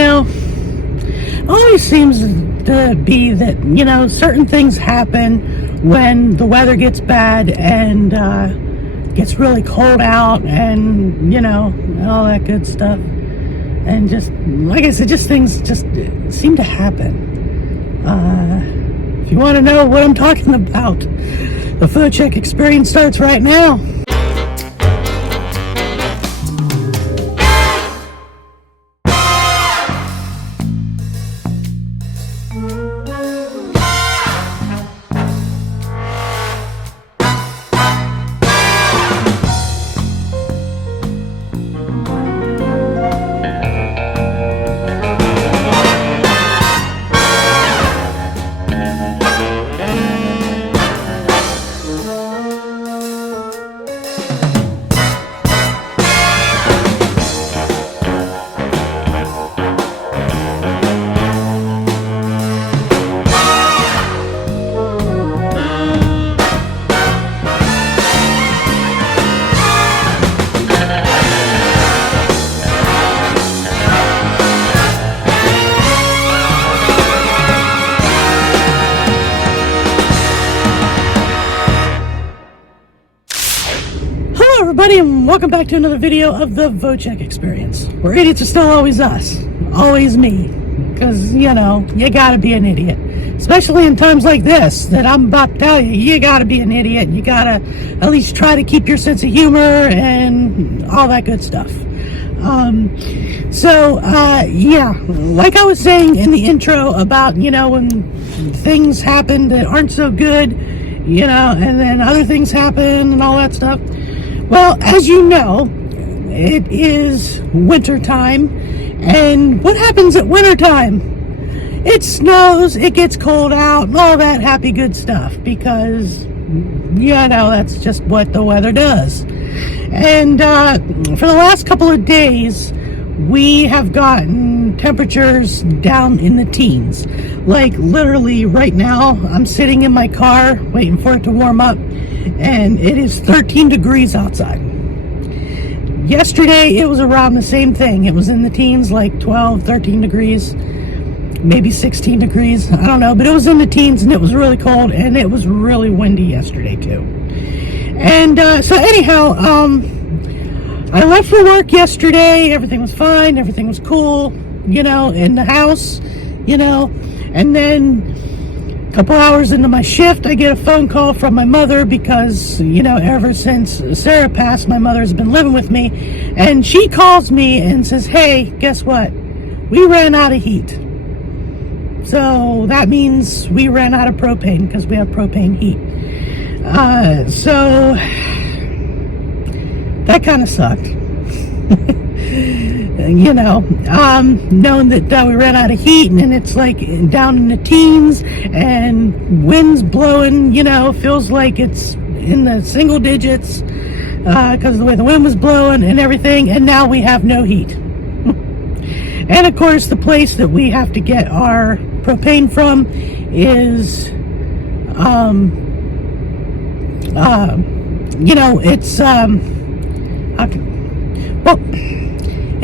always seems to be that, certain things happen when the weather gets bad and gets really cold out and, all that good stuff. And just, like I said, things just seem to happen. If you want to know what I'm talking about, the Vochek experience starts right now. Everybody, and welcome back to another video of the Vochek experience, where idiots are still always us, always me, because you gotta be an idiot, especially in times like this that I'm about to tell you. You gotta be an idiot. You gotta at least try to keep your sense of humor and all that good stuff. Like I was saying in the intro about when things happen that aren't so good, and then other things happen and all that stuff. Well, as you know, it is winter time, and what happens at winter time? It snows, it gets cold out, and all that happy good stuff, because, that's just what the weather does. And for the last couple of days, we have gotten temperatures down in the teens. Like, literally, right now, I'm sitting in my car, waiting for it to warm up, and it is 13 degrees outside. Yesterday, it was around the same thing. It was in the teens, like 12, 13 degrees, maybe 16 degrees. I don't know, but it was in the teens, and it was really cold, and it was really windy yesterday, too. And so anyhow, I left for work yesterday. Everything was fine. Everything was cool, in the house, and then a couple hours into my shift, I get a phone call from my mother because, ever since Sarah passed, my mother has been living with me. And she calls me and says, hey, guess what? We ran out of heat. So that means we ran out of propane because we have propane heat. So that kind of sucked. Knowing that we ran out of heat and it's like down in the teens and winds blowing, feels like it's in the single digits because of the way the wind was blowing and everything, and now we have no heat. And of course, the place that we have to get our propane from is,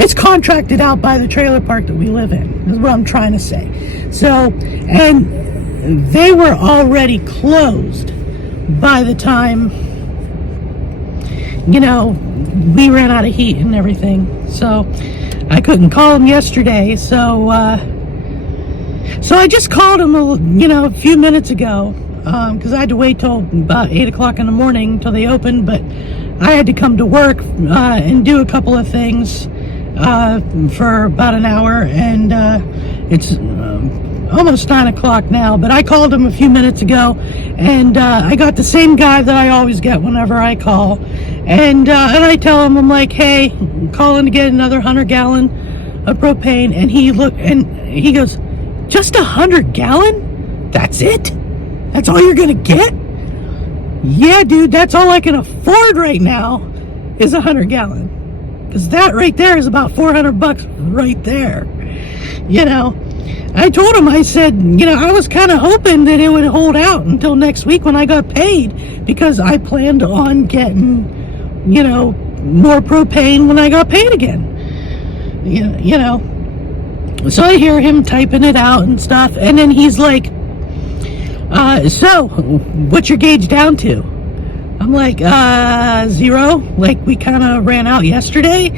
it's contracted out by the trailer park that we live in, is what I'm trying to say. So, and they were already closed by the time, we ran out of heat and everything. So, I couldn't call them yesterday. So I just called them, a few minutes ago, because I had to wait till about 8 o'clock in the morning till they opened, but I had to come to work and do a couple of things for about an hour, and it's almost 9 o'clock now, but I called him a few minutes ago, and I got the same guy that I always get whenever I call, and I tell him, I'm like, hey, I'm calling to get another 100-gallon of propane, and he goes, just 100-gallon? That's it? That's all you're gonna get? Yeah, dude, that's all I can afford right now is 100-gallon. Because that right there is about $400 right there. I told him, I said, I was kind of hoping that it would hold out until next week when I got paid, because I planned on getting, more propane when I got paid again. So I hear him typing it out and stuff, and then he's like, so what's your gauge down to? I'm like, 0. Like, we kind of ran out yesterday.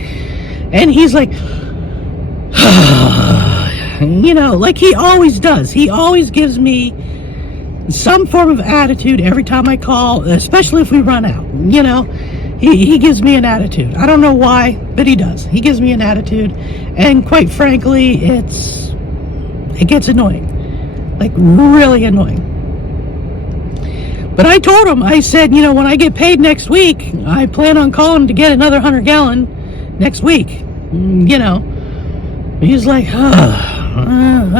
And he's like, you know, like he always does. He always gives me some form of attitude every time I call, especially if we run out. You know, he gives me an attitude. I don't know why, but he does. He gives me an attitude. And quite frankly, it gets annoying. Like, really annoying. But I told him, I said, you know, when I get paid next week, I plan on calling to get another 100-gallon next week. You know, he's like,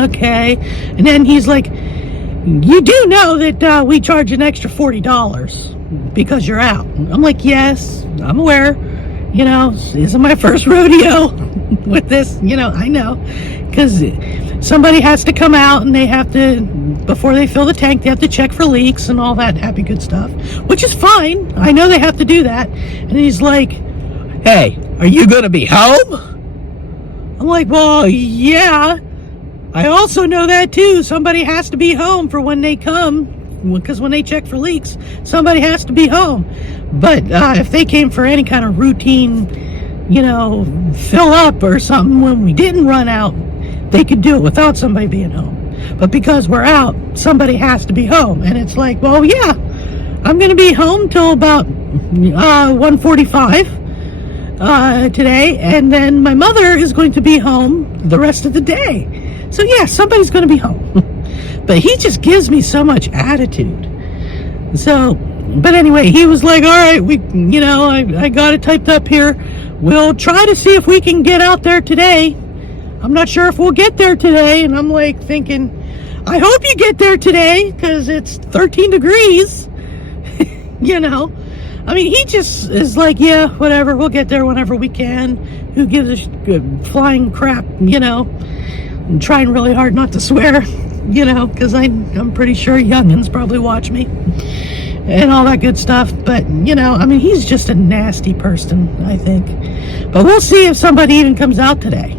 okay. And then he's like, you do know that we charge an extra $40 because you're out. I'm like, yes, I'm aware. You know, this isn't my first rodeo with this. You know, I know. Because somebody has to come out and they have to, before they fill the tank, they have to check for leaks and all that happy good stuff, which is fine. I know they have to do that. And he's like, hey, are you going to be home? I'm like, well, yeah. I also know that too. Somebody has to be home for when they come, because when they check for leaks, somebody has to be home. But if they came for any kind of routine, you know, fill up or something when we didn't run out, they could do it without somebody being home. But because we're out, somebody has to be home. And it's like, well, yeah, I'm going to be home till about 1:45 today. And then my mother is going to be home the rest of the day. So, yeah, somebody's going to be home. But he just gives me so much attitude. So, but anyway, he was like, all right, I got it typed up here. We'll try to see if we can get out there today. I'm not sure if we'll get there today. And I'm like thinking, I hope you get there today because it's 13 degrees. You know, I mean, he just is like, yeah, whatever. We'll get there whenever we can. Who gives a flying crap, you know? I'm trying really hard not to swear, you know, because I'm pretty sure youngins probably watch me and all that good stuff. But, you know, I mean, he's just a nasty person, I think. But we'll see if somebody even comes out today.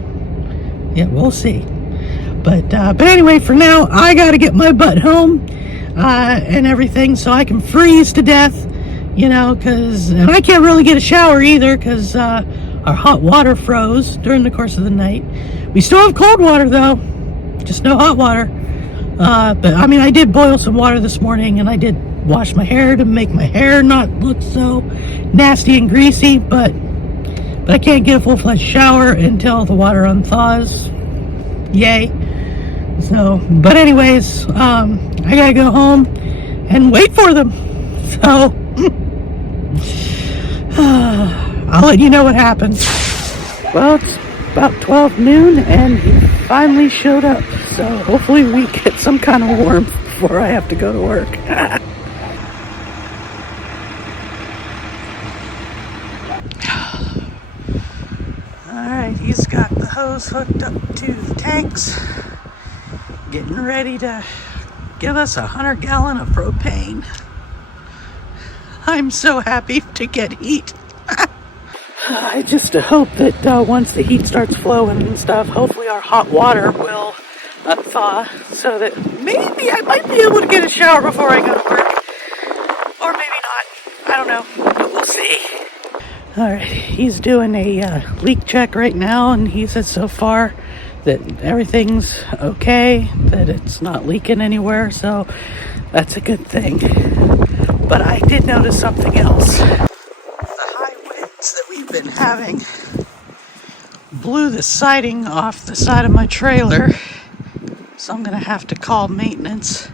Yeah, we'll see. But anyway, for now, I got to get my butt home and everything so I can freeze to death, you know, and I can't really get a shower either because our hot water froze during the course of the night. We still have cold water, though, just no hot water. But, I mean, I did boil some water this morning, and I did wash my hair to make my hair not look so nasty and greasy, but I can't get a full-fledged shower until the water unthaws. Yay. So, but anyways, I gotta go home and wait for them. So, I'll let you know what happens. Well, it's about 12 noon and he finally showed up. So hopefully we get some kind of warmth before I have to go to work. Alright, he's got the hose hooked up to the tanks. Getting ready to give us 100-gallon of propane. I'm so happy to get heat. I just hope that once the heat starts flowing and stuff, hopefully our hot water will thaw so that maybe I might be able to get a shower before I go to work. Or maybe not. I don't know. But we'll see. Alright, he's doing a leak check right now, and he says so far that everything's okay, that it's not leaking anywhere, so that's a good thing. But I did notice something else. That we've been having blew the siding off the side of my trailer, so I'm gonna have to call maintenance,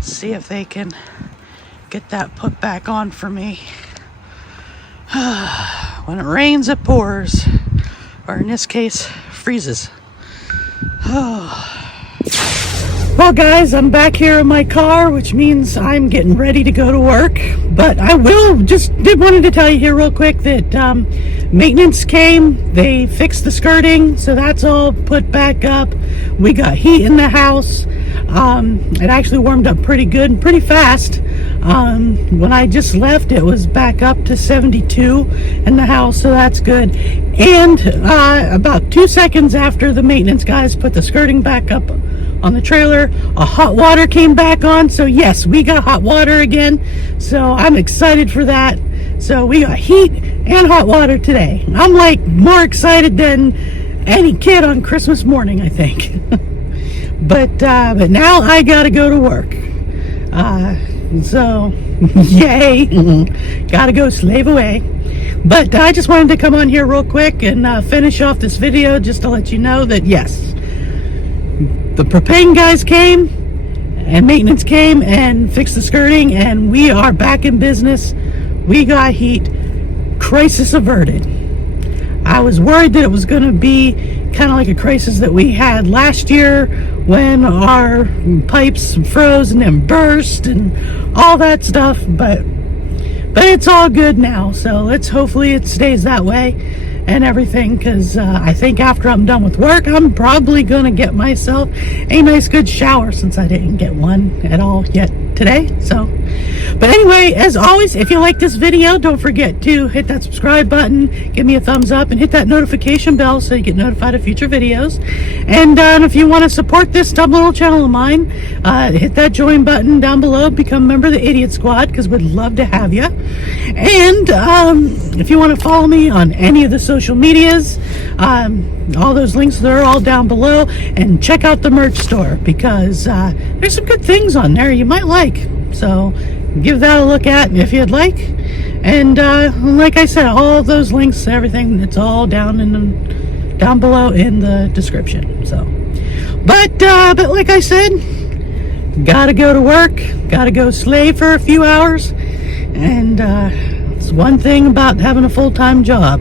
see if they can get that put back on for me. When it rains, it pours, or in this case, freezes. Well, guys, I'm back here in my car, which means I'm getting ready to go to work. But I wanted to tell you here real quick that maintenance came. They fixed the skirting, so that's all put back up. We got heat in the house. It actually warmed up pretty good and pretty fast. When I just left, it was back up to 72 in the house, so that's good. And about 2 seconds after the maintenance guys put the skirting back up on the trailer, a hot water came back on. So yes, we got hot water again, so I'm excited for that. So we got heat and hot water today. I'm like more excited than any kid on Christmas morning, I think. but now I gotta go to work. So yay, gotta go slave away. But I just wanted to come on here real quick and finish off this video just to let you know that yes, the propane guys came and maintenance came and fixed the skirting, and we are back in business. We got heat. Crisis averted. I was worried that it was going to be kind of like a crisis that we had last year when our pipes froze and then burst and all that stuff, but it's all good now. So hopefully it stays that way and everything, because I think after I'm done with work, I'm probably gonna get myself a nice good shower, since I didn't get one at all yet today. So, but anyway, as always, if you like this video, don't forget to hit that subscribe button, give me a thumbs up, and hit that notification bell so you get notified of future videos. And if you want to support this dumb little channel of mine, hit that join button down below, become a member of the Idiot Squad, because we'd love to have you. And if you want to follow me on any of the social medias, all those links, they're all down below. And check out the merch store, because there's some good things on there you might like. So give that a look at if you'd like. And like I said, all of those links, everything, it's all down below in the description. So, but like I said, gotta go to work, gotta go slave for a few hours, and it's one thing about having a full-time job,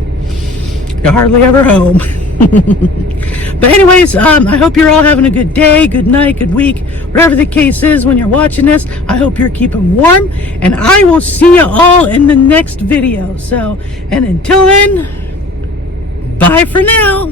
you're hardly ever home. But anyways, I hope you're all having a good day, good night, good week, whatever the case is when you're watching this. I hope you're keeping warm, and I will see you all in the next video. So, and until then, bye for now.